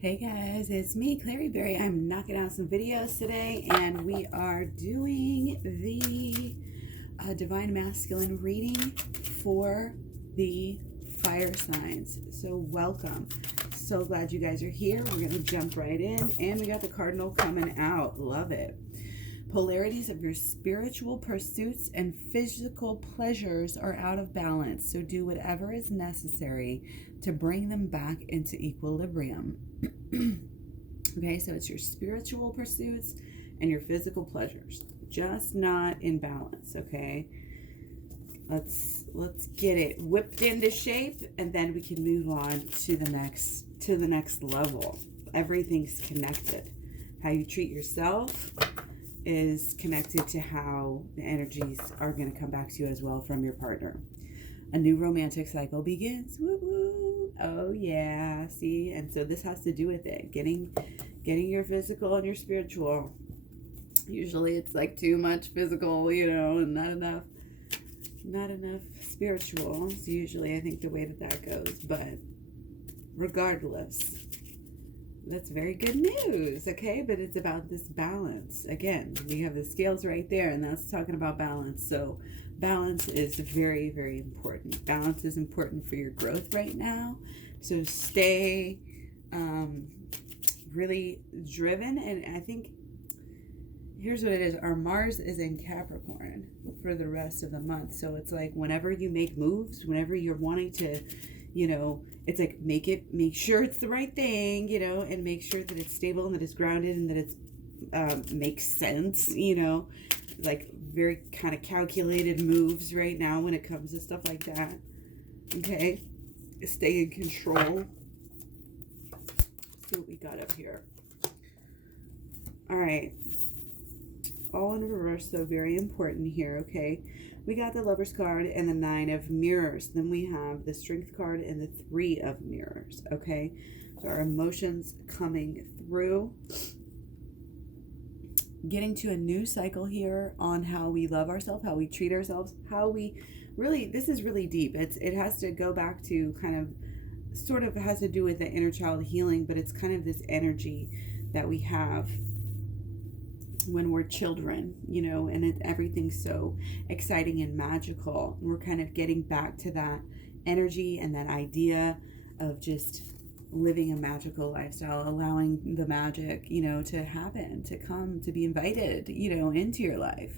Hey guys, it's me, Clary Berry. I'm knocking out some videos today, and we are doing the Divine Masculine reading for the fire signs. So welcome. So glad you guys are here. We're going to jump right in, and we got the cardinal coming out. Love it. Polarities of your spiritual pursuits and physical pleasures are out of balance, so do whatever is necessary to bring them back into equilibrium. Okay, so it's your spiritual pursuits and your physical pleasures, just not in balance. Okay, let's get it whipped into shape, and then we can move on to the next level. Everything's connected. How you treat yourself is connected to how the energies are going to come back to you as well from your partner. A new romantic cycle begins. Woo woo. Oh yeah. See, and so this has to do with it. Getting your physical and your spiritual. Usually it's like too much physical, and not enough spiritual. It's usually, I think, the way that goes. But regardless, that's very good news, okay? But it's about this balance. Again, we have the scales right there, and that's talking about balance. So balance is very, very important. Balance is important for your growth right now. So stay really driven. And I think here's what it is. Our Mars is in Capricorn for the rest of the month. So it's like whenever you make moves, whenever you're wanting to, it's like make sure it's the right thing, and make sure that it's stable and that it's grounded and that it's makes sense, like very kind of calculated moves right now when it comes to stuff like that. Okay, stay in control. Let's see what we got up here. All right, all in reverse, so very important here. Okay, we got the Lover's card and the 9 of Mirrors. Then we have the Strength card and the 3 of Mirrors. Okay, so our emotions coming through. Getting to a new cycle here on how we love ourselves, how we treat ourselves, how we really, this is really deep. It has to go back to sort of has to do with the inner child healing, but it's kind of this energy that we have when we're children, and everything's so exciting and magical. We're kind of getting back to that energy and that idea of just living a magical lifestyle, allowing the magic, to happen, to come, to be invited, into your life.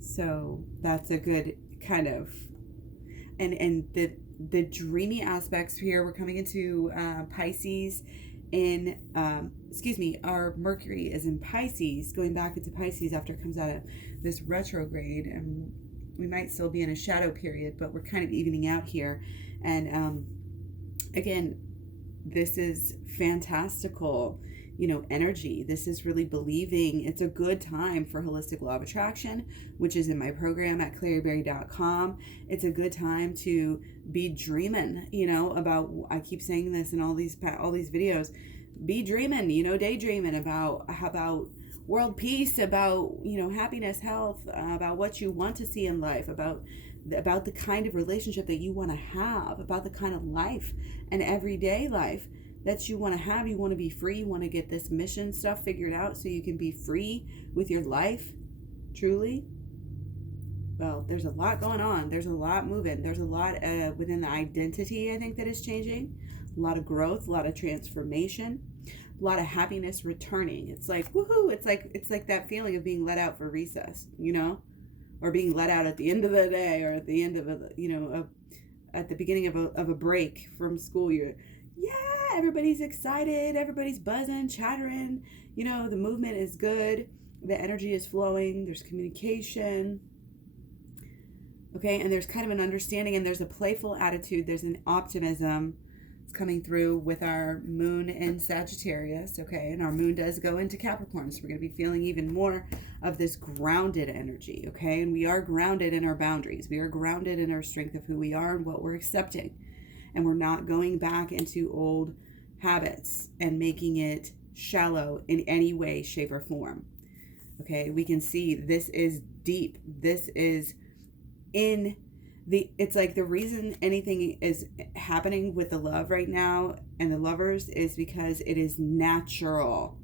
So that's a good kind of, and the dreamy aspects here. We're coming into Pisces in, our Mercury is in Pisces, going back into Pisces after it comes out of this retrograde, and we might still be in a shadow period, but we're kind of evening out here. And again, this is fantastical, energy. This is really believing. It's a good time for Holistic Law of Attraction, which is in my program at claryberry.com. It's a good time to be dreaming, about, I keep saying this in all these videos, be dreaming, daydreaming about world peace, about, happiness, health, about what you want to see in life, about the kind of relationship that you want to have, about the kind of life and everyday life that you want to have. You want to be free. You want to get this mission stuff figured out so you can be free with your life, truly. Well, there's a lot going on. There's a lot moving. There's a lot within the identity, I think, that is changing. A lot of growth, a lot of transformation, a lot of happiness returning. It's like, woohoo. It's like that feeling of being let out for recess, or being let out at the end of the day, or at the end of at the beginning of a break from school. Everybody's excited, everybody's buzzing, chattering, the movement is good, the energy is flowing, there's communication, okay, and there's kind of an understanding, and there's a playful attitude, there's an optimism. It's coming through with our moon in Sagittarius, okay, and our moon does go into Capricorn, so we're going to be feeling even more of this grounded energy, okay, and we are grounded in our boundaries. We are grounded in our strength of who we are and what we're accepting, and we're not going back into old habits and making it shallow in any way, shape, or form, okay. We can see this is deep. This is in it's like the reason anything is happening with the love right now and the lovers is because it is natural.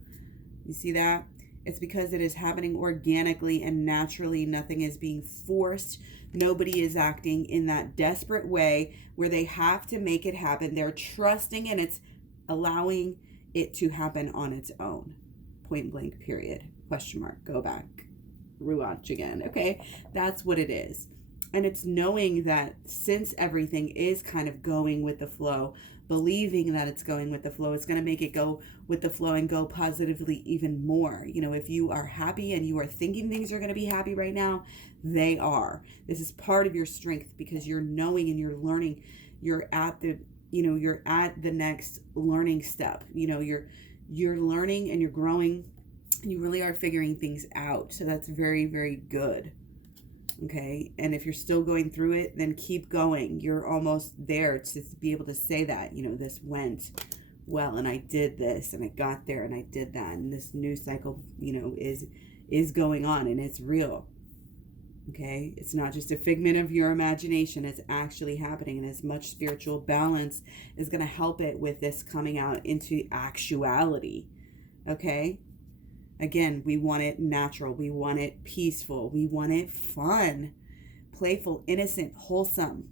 You see that? It's because it is happening organically and naturally. Nothing is being forced. Nobody is acting in that desperate way where they have to make it happen. They're trusting and it's allowing it to happen on its own. Point blank, period. Question mark. Go back. Rewatch again. Okay. That's what it is. And it's knowing that since everything is kind of going with the flow, believing that it's going with the flow, it's going to make it go with the flow and go positively even more. You know, if you are happy and you are thinking things are going to be happy right now, they are. This is part of your strength because you're knowing and you're learning. You're at the, you're at the next learning step. You're learning and you're growing. You really are figuring things out. So that's very, very good. Okay. And if you're still going through it, then keep going. You're almost there to be able to say that, this went well and I did this and I got there and I did that. And this new cycle, is going on and it's real. Okay. It's not just a figment of your imagination. It's actually happening. And as much spiritual balance is going to help it with this coming out into actuality. Okay. Again, we want it natural. We want it peaceful. We want it fun, playful, innocent, wholesome.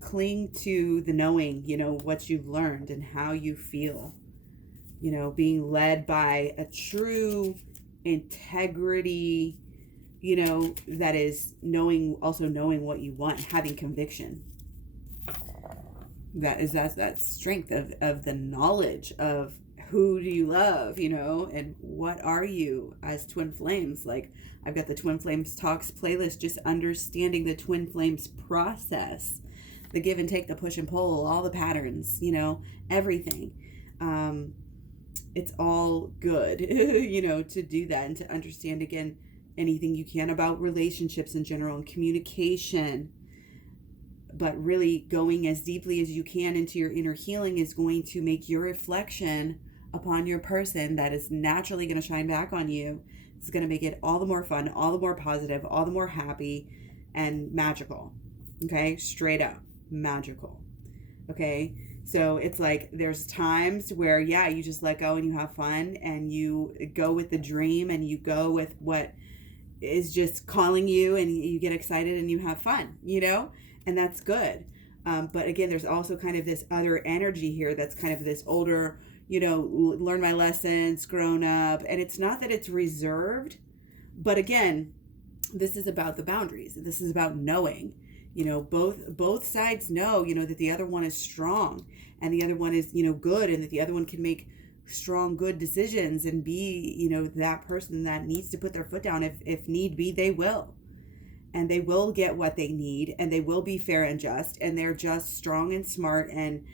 Cling to the knowing, what you've learned and how you feel. Being led by a true integrity, that is also knowing what you want, having conviction. That's that strength of the knowledge of who do you love, and what are you as twin flames. Like I've got the Twin Flames Talks playlist, just understanding the twin flames process, the give and take, the push and pull, all the patterns, everything. It's all good, to do that and to understand, again, anything you can about relationships in general and communication. But really going as deeply as you can into your inner healing is going to make your reflection upon your person that is naturally going to shine back on you. It's going to make it all the more fun, all the more positive, all the more happy and magical. Okay? Straight up magical. Okay? So it's like there's times where, you just let go and you have fun and you go with the dream and you go with what is just calling you and you get excited and you have fun, and that's good. But again, there's also kind of this other energy here that's kind of this older, learn my lessons, grown up. And it's not that it's reserved, but again, this is about the boundaries. This is about knowing, both sides know, that the other one is strong and the other one is, good, and that the other one can make strong, good decisions and be, that person that needs to put their foot down. If need be, they will. And they will get what they need, and they will be fair and just, and they're just strong and smart, and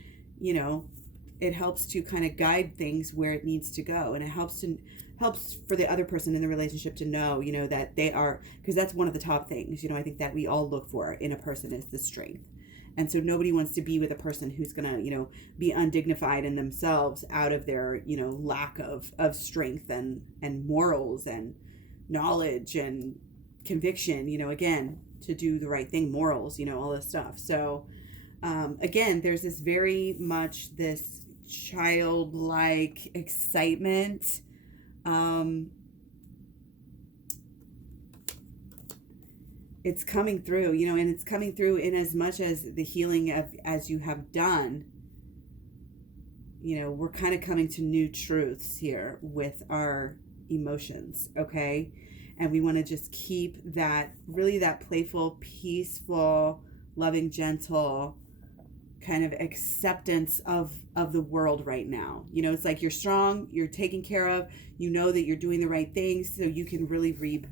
it helps to kind of guide things where it needs to go, and it helps for the other person in the relationship to know, that they are, because that's one of the top things, I think that we all look for in a person is the strength. And so nobody wants to be with a person who's gonna, be undignified in themselves out of their, lack of strength and morals and knowledge and conviction, again, to do the right thing, morals, all this stuff. So again, there's this very much this childlike excitement. It's coming through, and it's coming through in as much as the healing as you have done. We're kind of coming to new truths here with our emotions, okay? And we want to just keep that, really that playful, peaceful, loving, gentle kind of acceptance of the world right now. It's like you're strong, you're taken care of, that you're doing the right things, so you can really reap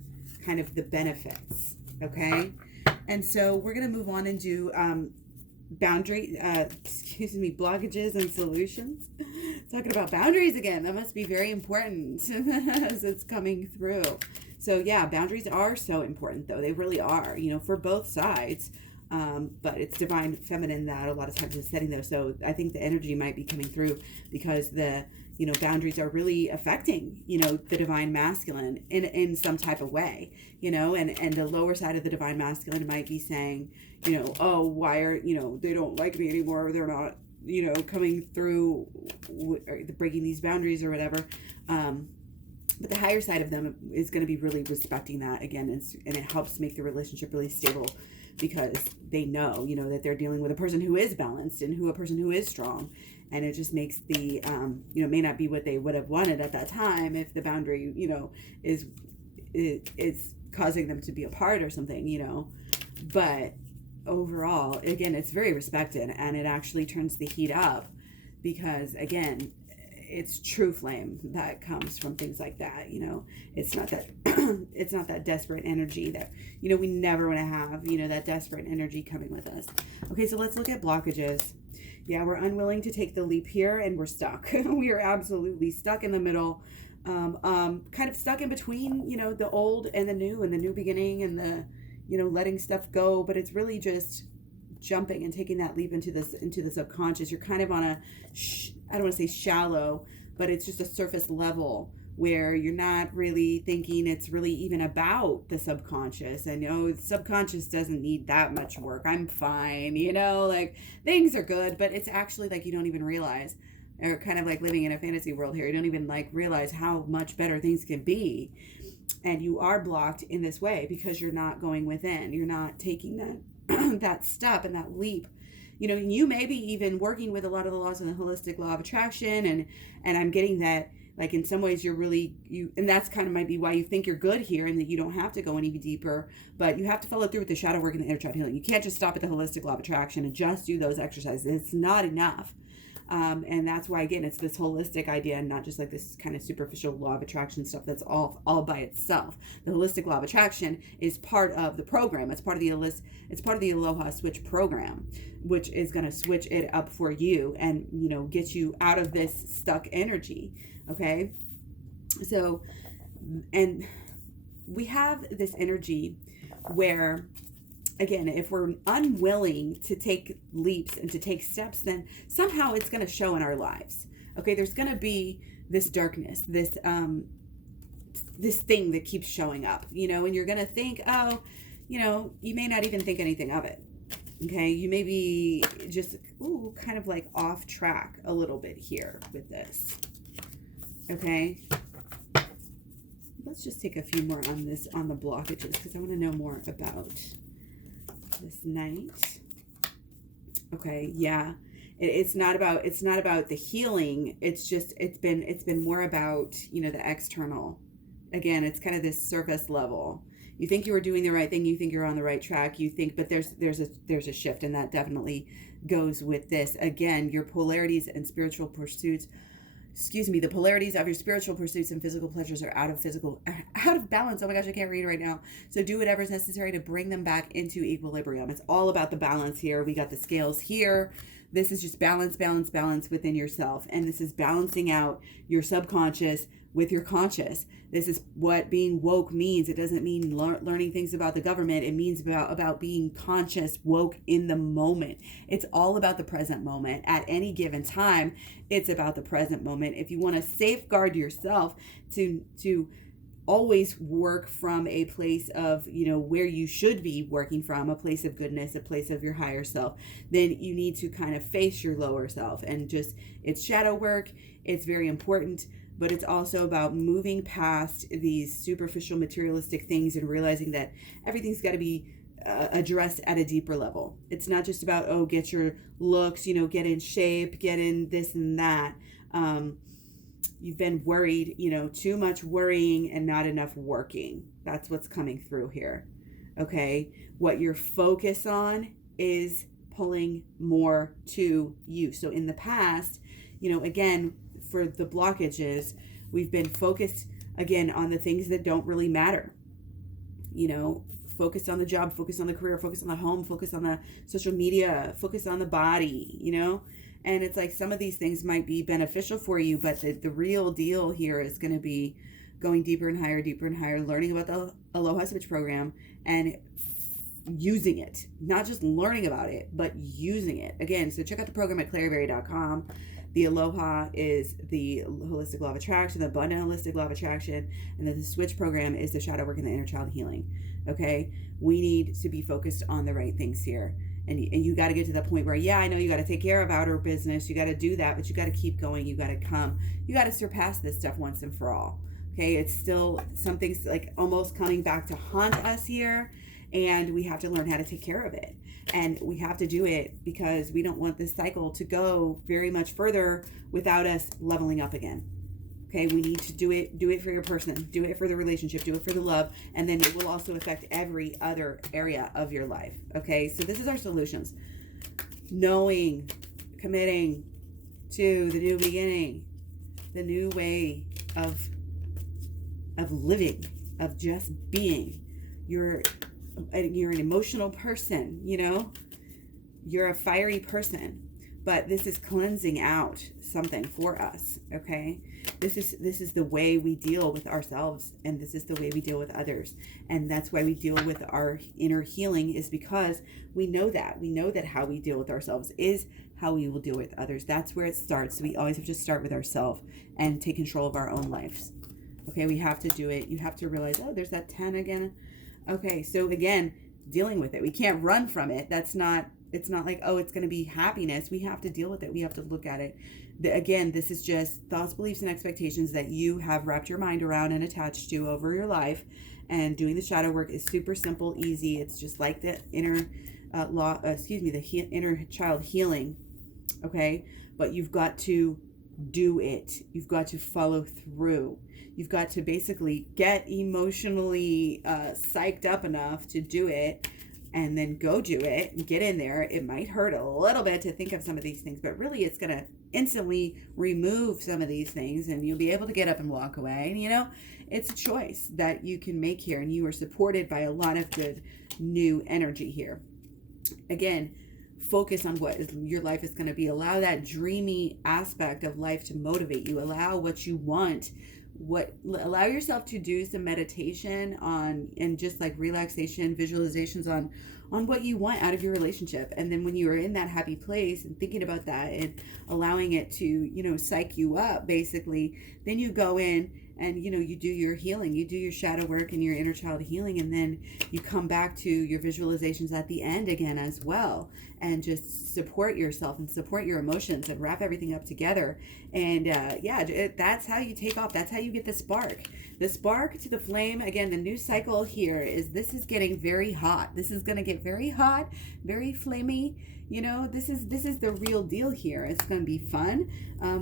kind of the benefits, okay? And so we're going to move on and do blockages and solutions. Talking about boundaries again. That must be very important as it's coming through. So boundaries are so important, though. They really are, for both sides. But it's divine feminine that a lot of times is setting those. So I think the energy might be coming through because the, boundaries are really affecting, the divine masculine in some type of way, and the lower side of the divine masculine might be saying, oh, why are, they don't like me anymore. They're not, coming through, or breaking these boundaries or whatever. But the higher side of them is going to be really respecting that again. And it helps make the relationship really stable because they know, that they're dealing with a person who is balanced and a person who is strong. And it just makes the, may not be what they would have wanted at that time if the boundary, is causing them to be apart or something, but overall, again, it's very respected, and it actually turns the heat up because, again, it's true flame that comes from things like that. It's not that it's not that desperate energy that we never want to have, that desperate energy coming with us. Okay, so let's look at blockages. Yeah, we're unwilling to take the leap here, and we're stuck. We are absolutely stuck in the middle, kind of stuck in between, the old and the new beginning, and the letting stuff go. But it's really just jumping and taking that leap into the subconscious. You're kind of on a I don't want to say shallow, but it's just a surface level where you're not really thinking it's really even about the subconscious. And the subconscious doesn't need that much work. I'm fine, like things are good, but it's actually like you don't even realize, or kind of like living in a fantasy world here. You don't even like realize how much better things can be. And you are blocked in this way because you're not going within. You're not taking that that step and that leap. You may be even working with a lot of the laws in the holistic law of attraction, and I'm getting that, like, in some ways and that's kind of might be why you think you're good here and that you don't have to go any deeper, but you have to follow through with the shadow work and the inner child healing. You can't just stop at the holistic law of attraction and just do those exercises. It's not enough. And that's why, again, it's this holistic idea and not just like this kind of superficial law of attraction stuff that's all by itself. The holistic law of attraction is part of the program. It's part of the AHLoA switch program, which is going to switch it up for you and, get you out of this stuck energy. Okay. So, and we have this energy where, again, if we're unwilling to take leaps and to take steps, then somehow it's going to show in our lives. Okay, there's going to be this darkness, this thing that keeps showing up, and you're going to think, oh, you may not even think anything of it. Okay, you may be just kind of like off track a little bit here with this. Okay, let's just take a few more on the blockages because I want to know more about this night. Okay, yeah, it's not about the healing. It's been more about the external. Again, it's kind of this surface level. You think you were doing the right thing, you think you're on the right track, but there's a shift, and that definitely goes with this. Again, your polarities and spiritual pursuits, the polarities of your spiritual pursuits and physical pleasures are out of balance. Oh my gosh, I can't read right now. So do whatever is necessary to bring them back into equilibrium. It's all about the balance here. We got the scales here. This is just balance within yourself. And this is balancing out your subconscious with your conscious. This is what being woke means. It doesn't mean learning things about the government. It means about being conscious, woke in the moment. It's all about the present moment. At any given time, it's about the present moment. If you want to safeguard yourself to always work from a place of, where you should be working from, a place of goodness, a place of your higher self, then you need to kind of face your lower self. And it's shadow work. It's very important. But it's also about moving past these superficial materialistic things and realizing that everything's got to be addressed at a deeper level. It's not just about, get your looks, get in shape, get in this and that. You've been worried, too much worrying and not enough working. That's what's coming through here. Okay. What you're focused on is pulling more to you. So in the past, again, for the blockages, we've been focused again on the things that don't really matter. Focus on the job, focus on the career, focus on the home, focus on the social media, focus on the body, and it's like some of these things might be beneficial for you, but the real deal here is going to be going deeper and higher, learning about the AHLoA switch program and using it, not just learning about it, but using it. Again, so check out the program at claryberry.com. The AHLoA is the holistic law of attraction, the abundant holistic law of attraction, and then the SWICH program is the shadow work and the inner child healing. Okay, we need to be focused on the right things here. And you got to get to that point where, yeah, I know you got to take care of outer business. You got to do that, but you got to keep going. You got to you got to surpass this stuff once and for all. Okay, it's still something's like almost coming back to haunt us here. And we have to learn how to take care of it. And we have to do it because we don't want this cycle to go very much further without us leveling up again. Okay, we need to do it for your person, do it for the relationship, do it for the love, and then it will also affect every other area of your life. Okay, so this is our solutions. Knowing, committing to the new beginning, the new way of living, of just being. You're an emotional person, you know, you're a fiery person, but this is cleansing out something for us. Okay, this is the way we deal with ourselves, and this is the way we deal with others, and that's why we deal with our inner healing, is because we know that how we deal with ourselves is how we will deal with others. That's where it starts. So we always have to start with ourselves and take control of our own lives. Okay, we have to do it. You have to realize, oh, there's that 10 again. Okay, so again, dealing with it. We can't run from it. It's not like, oh, it's going to be happiness. We have to deal with it. We have to look at it. Again, this is just thoughts, beliefs, and expectations that you have wrapped your mind around and attached to over your life. And doing the shadow work is super simple, easy. It's just like the inner inner child healing. Okay, but you've got to do it. You've got to follow through. You've got to basically get emotionally psyched up enough to do it, and then go do it and get in there. It might hurt a little bit to think of some of these things, but really it's going to instantly remove some of these things, and you'll be able to get up and walk away. And, you know, it's a choice that you can make here, and you are supported by a lot of good new energy here. Again, focus on what your life is going to be. Allow that dreamy aspect of life to motivate you. Allow what you want. Allow yourself to do some meditation on, and just like relaxation, visualizations on what you want out of your relationship. And then when you are in that happy place and thinking about that and allowing it to, you know, psych you up, basically, then you go in and, you know, you do your healing, you do your shadow work and your inner child healing, and then you come back to your visualizations at the end again as well, and just support yourself and support your emotions and wrap everything up together. And that's how you take off. That's how you get the spark to the flame. Again, the new cycle here is, this is getting very hot. This is going to get very hot, very flamey. You know, this is the real deal here. It's going to be fun,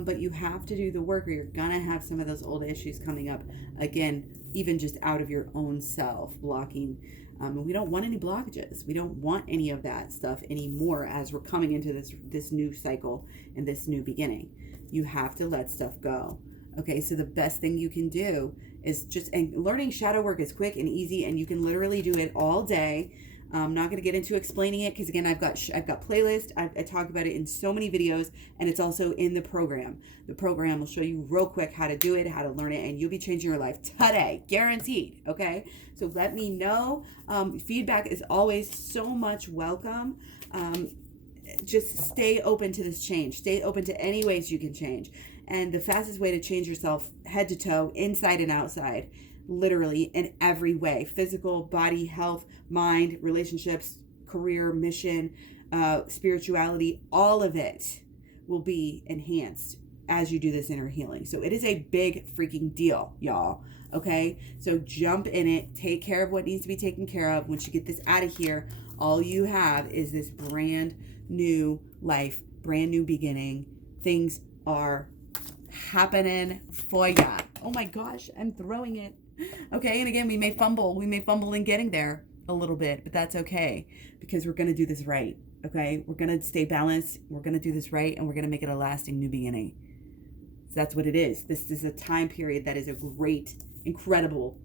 but you have to do the work, or you're going to have some of those old issues coming up again, even just out of your own self, blocking. We don't want any blockages. We don't want any of that stuff anymore as we're coming into this new cycle and this new beginning. You have to let stuff go. Okay, so the best thing you can do is and learning shadow work is quick and easy, and you can literally do it all day. I'm not going to get into explaining it because, again, I've got playlists. I talk about it in so many videos, and it's also in the program. The program will show you real quick how to do it, how to learn it, and you'll be changing your life today, guaranteed. Okay, so let me know. Feedback is always so much welcome. Just stay open to this change. Stay open to any ways you can change. And the fastest way to change yourself, head to toe, inside and outside, literally in every way: physical, body, health, mind, relationships, career, mission, spirituality, all of it will be enhanced as you do this inner healing. So it is a big freaking deal, y'all. Okay, so jump in it, take care of what needs to be taken care of. Once you get this out of here, all you have is this brand new life, brand new beginning. Things are happening for ya. Oh my gosh, I'm throwing it. Okay, and again, we may fumble in getting there a little bit, but that's okay, because we're going to do this right. Okay, we're going to stay balanced, we're going to do this right, and we're going to make it a lasting new beginning. So that's what it is. This is a time period that is a great, incredible,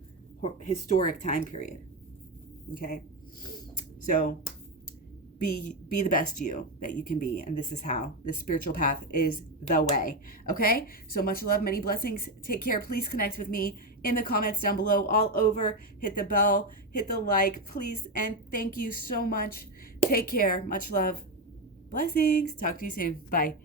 historic time period. Okay, so be the best you that you can be. And this is how the spiritual path is the way. Okay? So much love, many blessings. Take care. Please connect with me in the comments down below, all over. Hit the bell, hit the like, please. And thank you so much. Take care. Much love. Blessings. Talk to you soon. Bye.